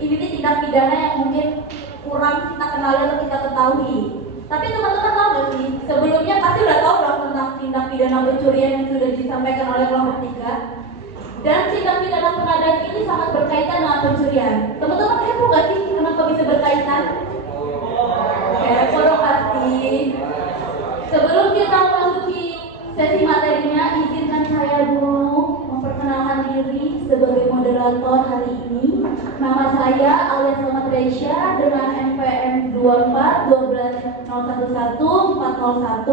ini nih tindak pidana yang mungkin kurang kita kenali atau kita ketahui. Tapi teman-teman tahu nggak sih, sebelumnya pasti udah tahu dong tentang tindak pidana pencurian yang sudah disampaikan oleh kelompok 3. Dan tindak pidana pengadaan ini sangat berkaitan dengan pencurian. Teman-teman heboh nggak sih kenapa bisa berkaitan? Heboh dong pasti. Sebelum kita masuki sesi materinya, izinkan saya dulu memperkenalkan diri sebagai moderator hari ini. Nama saya Alia Selamat Resya dengan NPM 24 12 011 401.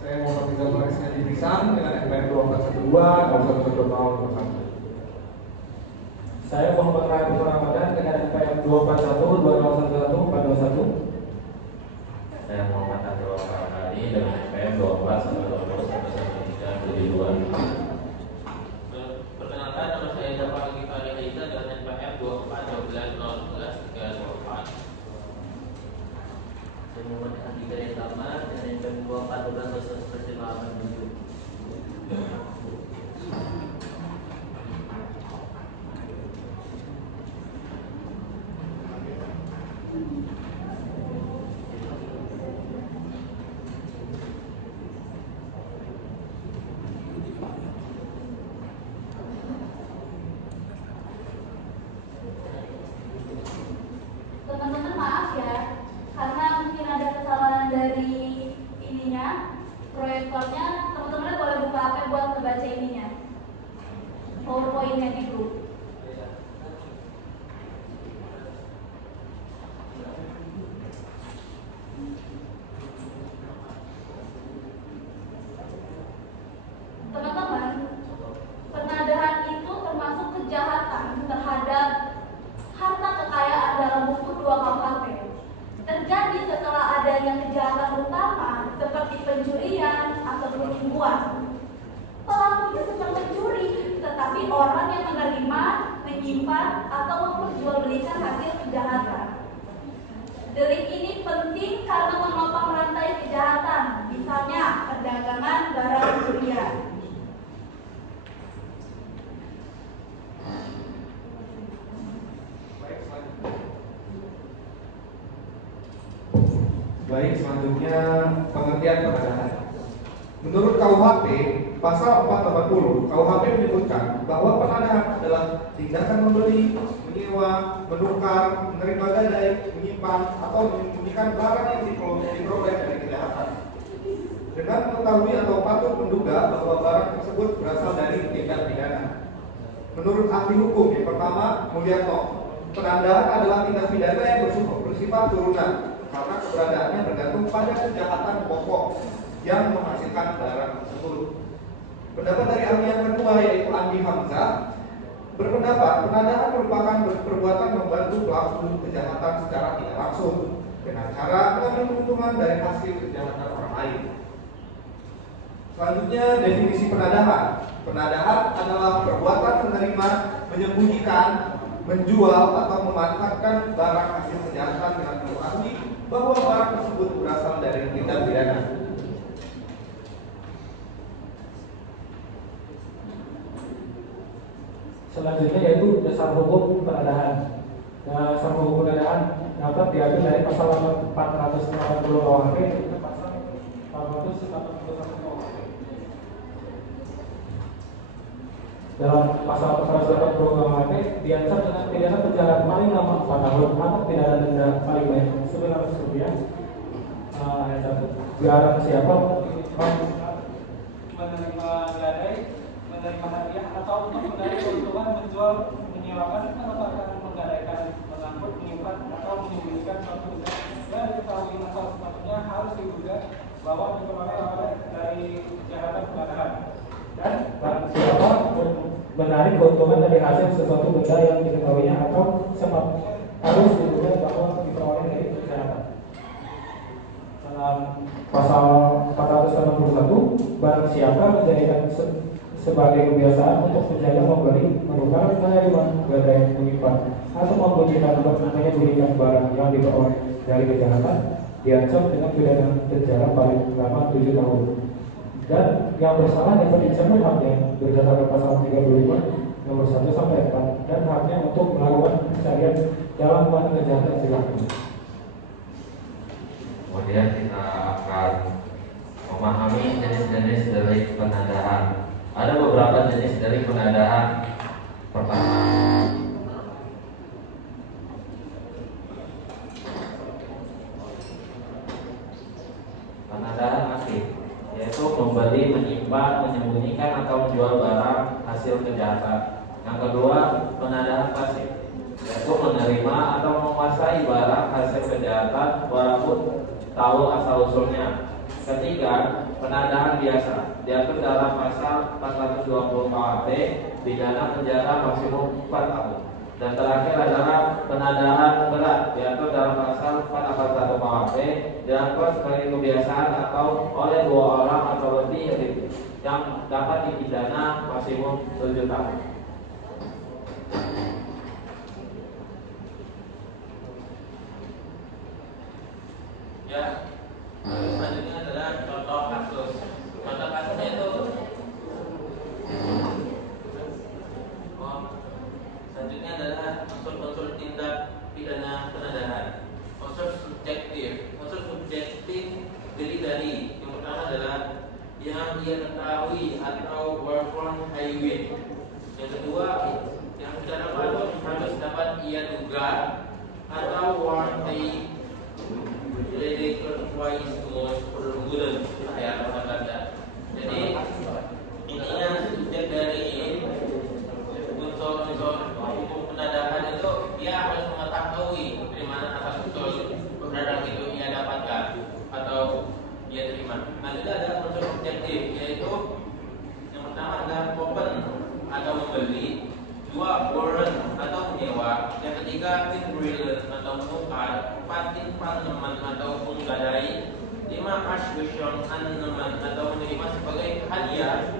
Saya Muhammad Rizal Marisnya Dibisan dengan NPM 2412 011 Saya Muhammad Raiful Ramadan dengan NPM 241 2011 421. Saya Muhammad Abdul Rahmani dengan NPM 24 120 Perkenalkan, nama saya Jafar Gifari Aiza dengan NPM 24 12 011 324. Saya Muhammad Andi Gaya Tama dengan NPM 24 12 187. Teman-teman maaf ya, karena mungkin ada kesalahan dari ininya, proyektornya. Teman-teman boleh buka HP buat ngebaca ininya, PowerPoint-nya di grup. Teman-teman, penadahan itu termasuk kejahatan terhadap harta kekayaan dalam buku 2 KUHP. Terjadi setelah adanya kejahatan utama seperti pencurian atau penipuan. Pelakunya bukan pencuri, tetapi orang yang menerima, menyimpan, atau memperjualbelikan hasil kejahatan. Delik ini penting karena menopang rantai kejahatan, misalnya perdagangan barang curian. Baik, selanjutnya pengertian penadahan. Menurut KUHP, pasal 480 KUHP menyebutkan bahwa penadahan adalah tindakan membeli, menyewa, menukar, menerima gadai, menyimpan, atau menyembunyikan barang yang diperoleh dari kejahatan dengan mengetahui atau patut menduga bahwa barang tersebut berasal dari tindak pidana. Menurut ahli hukum yang pertama, Mulyanto, penadahan adalah tindak pidana yang bersifat turunan karena keberadaannya bergantung pada kejahatan pokok yang menghasilkan barang tersebut. Pendapat dari ahli yang kedua yaitu Andi Hamzah berpendapat penadahan merupakan perbuatan membantu pelaku kejahatan secara tidak langsung dengan cara mengambil keuntungan dari hasil kejahatan orang lain. Selanjutnya definisi penadahan. Penadahan adalah perbuatan menerima, menyembunyikan, menjual atau memanfaatkan barang hasil kejahatan dengan mengetahui bahwa barang tersebut berasal dari tindak pidana. Selanjutnya yaitu dasar hukum penadahan. Dasar hukum penadahan dapat diambil dari pasal 480 KUHP dan pasal 481 KUHP. Dalam pasal 480 KUHP diancam dengan pidana penjara paling lama 4 tahun atau pidana denda paling banyak Rp900. Ayat 1. Barang siapa menerima gadai, menerima hadiah atau untuk mencari keuntungan menjual, menyewakan, menukarkan, menggadaikan, mengangkut, menyimpan atau menyembunyikan suatu benda yang diketahui atau sepatutnya harus diduga bahwa diperoleh oleh dari kejahatan penadahan. Dan barang siapa menarik keuntungan dari hasil sesuatu benda yang diketahuinya atau sepatutnya harus diduga bahwa diperoleh dari kejahatan. Dalam pasal 481, barang siapa menjadikan sebagai kebiasaan untuk menjaga, membeli, menukar, menerima, gadai, menyimpan, atau membunyikan atau menyembunyikan barang yang diperoleh dari kejahatan, diancam dengan pidana penjara paling lama 7 tahun. Dan yang bersalah dapat dicabut haknya berdasarkan pasal 35 nomor 1 sampai 4 dan haknya untuk melakukan pencarian dalam melakukan kejahatan perilaku. Kemudian kita akan memahami jenis-jenis delik penadahan. Ada beberapa jenis delik penadahan. Pertama, penadahan aktif, yaitu membeli, menyimpan, menyembunyikan atau menjual barang hasil kejahatan. Yang kedua, penadahan pasif, yaitu menerima atau menguasai barang hasil kejahatan walaupun tahu asal usulnya. Ketiga, penadahan biasa, diatur dalam pasal 420 KUHP, pidana penjara maksimum 4 tahun. Dan terakhir adalah penadahan berat, diatur dalam pasal 441 KUHP, dilakukan sebagai kebiasaan atau oleh 2 orang atau lebih yang dapat dipidana maksimum 7 tahun. Ya, selanjutnya adalah contoh kasus. Contoh kasusnya itu selanjutnya adalah unsur-unsur tindak pidana penadahan. Unsur subjektif terdiri dari yang pertama adalah yang ia ketahui atau work-on highway. Yang kedua, yang secara patut harus dapat ia duga atau warranty requires most perbulan ya kata-kata. Jadi intinya subjek dari unsur hukum penadahan itu dia harus mengetahui dari mana asal usul barang itu ia dapatkan atau dia terima. Nanti ada unsur objektif, yaitu yang pertama adalah open atau membeli, 2 borrow atau menyewa, yang ketiga inbrilliant atau menukar, 4 infanement atau menggadai, 5 assumption anneman atau menerima sebagai hadiah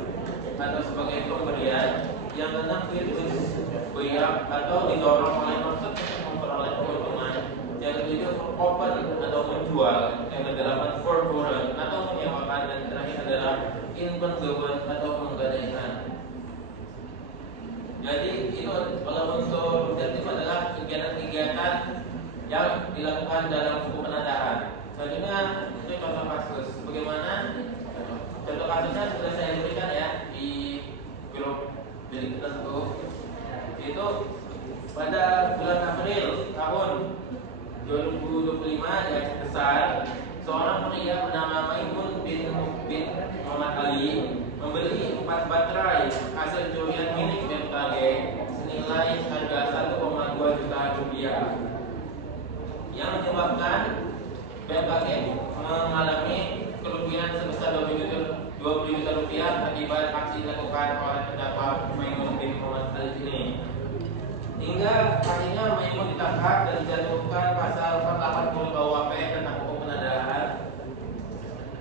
atau sebagai pemberian, yang keenam virtus bayar atau didorong oleh maksud untuk memperoleh keuntungan, yang ketujuh open atau menjual, yang kedelapan forborrow atau menyewakan, dan terakhir adalah inconvenient atau menggadaikan. Jadi itu kalau unsur objektif adalah kegiatan-kegiatan yang dilakukan dalam hukum penadahan. Selanjutnya itu contoh kasus. Bagaimana? Contoh kasusnya sudah saya berikan ya di grup delik tertentu. Itu pada bulan April tahun 2025 di Aceh Besar, seorang pria bernama Maimun bin Muhammad Ali membeli 4 baterai hasil curian milik BMKG senilai harga 1,2 juta rupiah, yang menyebabkan BMKG mengalami kerugian sebesar 20 juta rupiah akibat aksi dilakukan oleh terdakwa Maimun bin Muhammad Ali ini. Hingga akhirnya Maimun ditangkap dan dijatuhkan pasal 480 KUHP tentang hukum penadahan.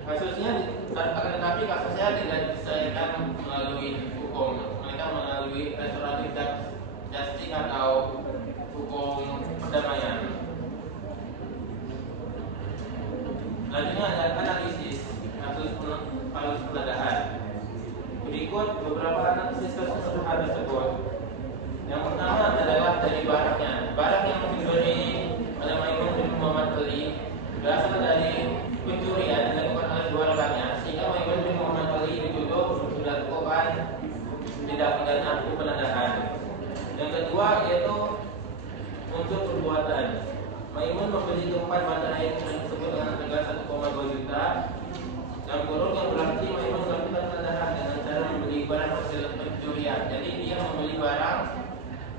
Kasusnya akan tetapi kasusnya tidak diselesaikan melalui hukum, mereka melalui restoratif justice atau hukum perdamaian. Selanjutnya ada analisis kasus penadahan. Berikut beberapa analisis kasus penadahan tersebut. Yang pertama adalah dari barangnya. Barang yang dibeli oleh Maimun bin Muhammad Ali berasal dari pencurian dilakukan oleh 2 rekannya, sehingga Maimun bin Muhammad Ali dituduh dilakukan tindak pidana hukum penadahan. Yang kedua yaitu unsur perbuatan. Maimun membeli 4 baterai tersebut dengan harga 1,2 juta dan kurung yang berarti Maimun melakukan penadahan dengan cara membeli barang hasil pencurian. Jadi dia membeli barang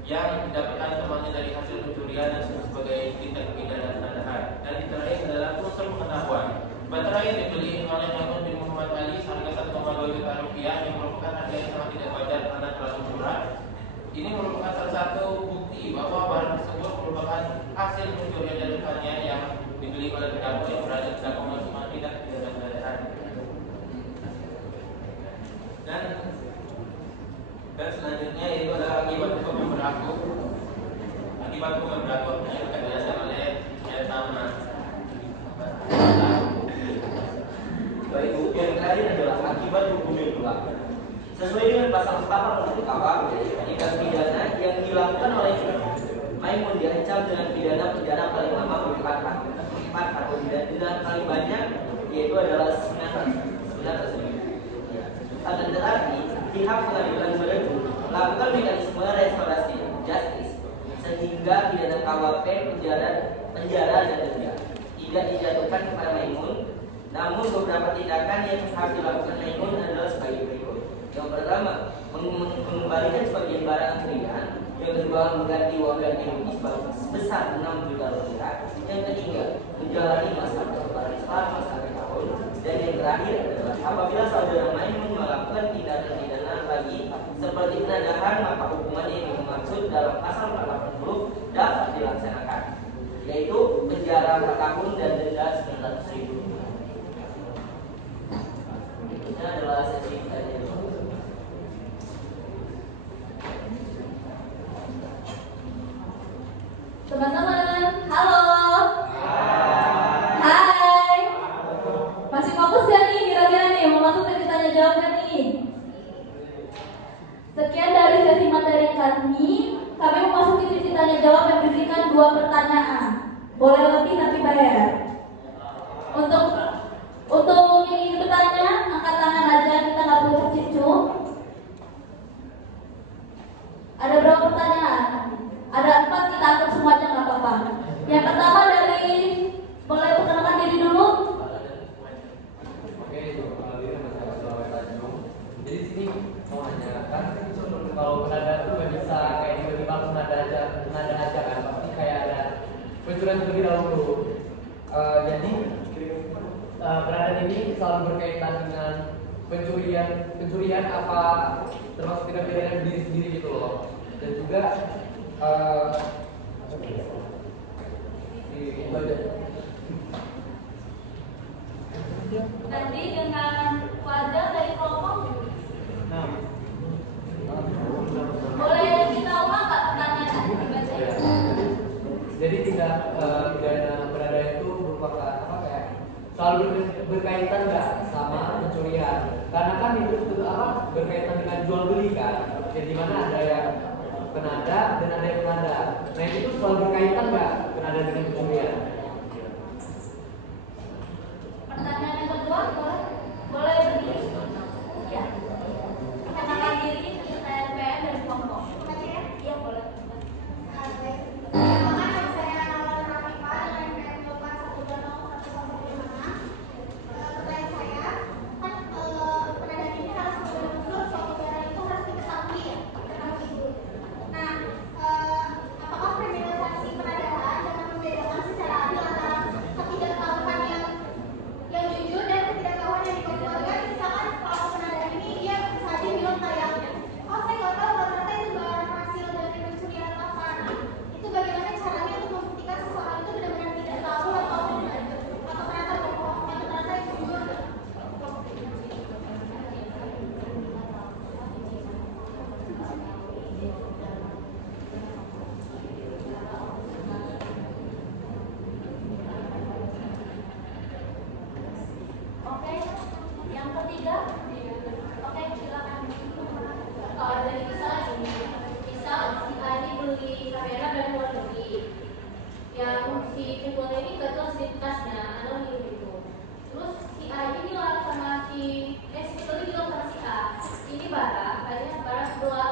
yang didapatkan temannya dari hasil pencurian dan sebagai tindak pidana penadahan. Dan yang terakhir adalah unsur pengetahuan. Baterai yang dibeli oleh Maimun bin Muhammad Ali seharga 1,2 juta rupiah yang merupakan harga yang sangat tidak wajar karena terlalu murah. Ini merupakan salah satu bukti bahwa barang tersebut merupakan hasil pencurian dari rekannya yang dibeli oleh terdakwa yang berada di dalam pemasukan tindak pidana penadahan. Dan selanjutnya itu adalah akibat hukum yang berlaku. Akibat hukum yang berlaku yang akan dijelaskan oleh yang sama. Baik, yang terakhir adalah akibat hukum yang berlaku. Sesuai dengan pasal 4 KUHP, tindak pidana yang dilakukan oleh Maimun diancam dengan pidana penjara paling lama 4 tahun atau denda paling banyak yaitu adalah 9 tahun. Akan tetapi pihak pengadilan meredup melakukan mekanisme restorasi justice sehingga pidana KWP penjara dan denda tidak dijatuhkan kepada Maimun. Namun beberapa tindakan yang harus dilakukan Maimun adalah sebagai berikut. Yang pertama, mengembalikan sebagian barang curian. Yang kedua, mengganti uang ganti rugi sebesar 6 juta rupiah. Yang ketiga, menjalani masa percobaan selama 1 tahun. Dan yang terakhir adalah apabila saudara Maimun melakukan tindakan pidana lagi seperti penadahan, maka hukuman yang dimaksud dalam pasal 480 dapat dilaksanakan, yaitu penjara 4 tahun dan denda 900.000. Ini adalah sesi tanya jawab. Teman-teman, halo. Hai. Masih fokus gak nih kira-kira nih mau masuk sesi tanya jawab kan nih? Sekian dari sesi materi kami memasuki sesi tanya jawab yang berisikan 2 pertanyaan. Boleh lebih tapi bayar. Untuk yang ingin bertanya, angkat tangan aja, kita nggak perlu tercicu. Ada berapa pertanyaan? Ada 4, kita atur semuanya nggak apa-apa. Yang pertama dari, boleh perkenalkan diri dulu. Oke, jadi sini mau nanya kan kalau penada itu nggak bisa kayak tiba-tiba penada aja kan, pasti kayak ada pencurian terlebih dahulu. Jadi penada ini selalu berkaitan dengan pencurian apa termasuk tindak pidana diri sendiri gitu loh. Dan juga itu aja. Nanti dengan wajah dari kelompok. Boleh kita ulang nggak pertanyaan dibaca? Jadi tindak pidana penada itu merupakan apa kayak selalu berkaitan nggak sama pencurian? Karena kan itu berkaitan dengan jual beli kan. Jadi mana ada yang penada dan ada yang penada. Nah itu selalu berkaitan nggak penada dengan pencurian? Pertanyaan yang kedua, boleh berdiri? Ya. Perkenalkan diri, saya PN dari kelompok. Iya boleh. Oke, yang ketiga, oke silakan. Dari misal ini, misal si A ini beli kamera dari luar negeri, yang si penjual ini nggak tahu identitasnya, anonim gitu. Terus si A ini bilang sama si penjual bilang sama si A, ini barang, kayaknya barang sebelah